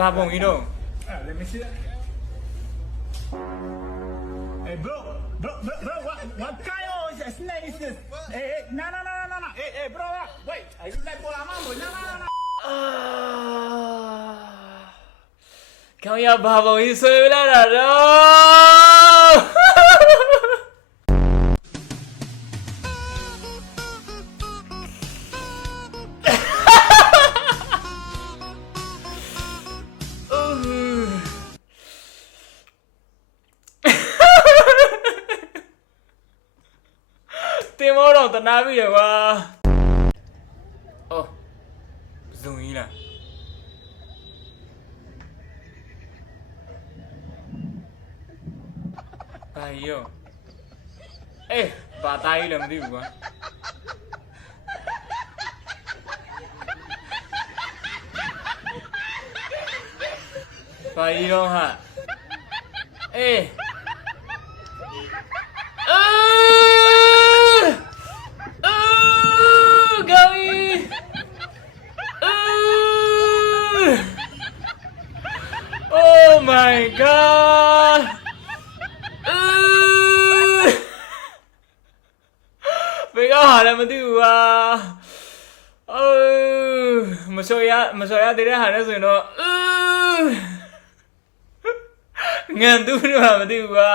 ဘာပုံကြီးတော့ Let me see that. Hey, bro, what kind of snake is this? Hey, no. Hey, bro, wait. Are you like Polamambo? No. ခေါင်းရဘာပုံကြီးဆွဲလာတာတော့တင်မောတော့တနာပြီရကွာအော်ဇုံကြီးလားဘာရောအေးဘာသားကြီးလည်းမသိဘူးကွာဘာရောဟာအေးOh my god! ဘယ်ကဟာလည်းမသိဘူးကွာမစောရတဲ့ဟာလည်းဆိုရင်တော့ငံတူးတော့မသိဘူးကွာ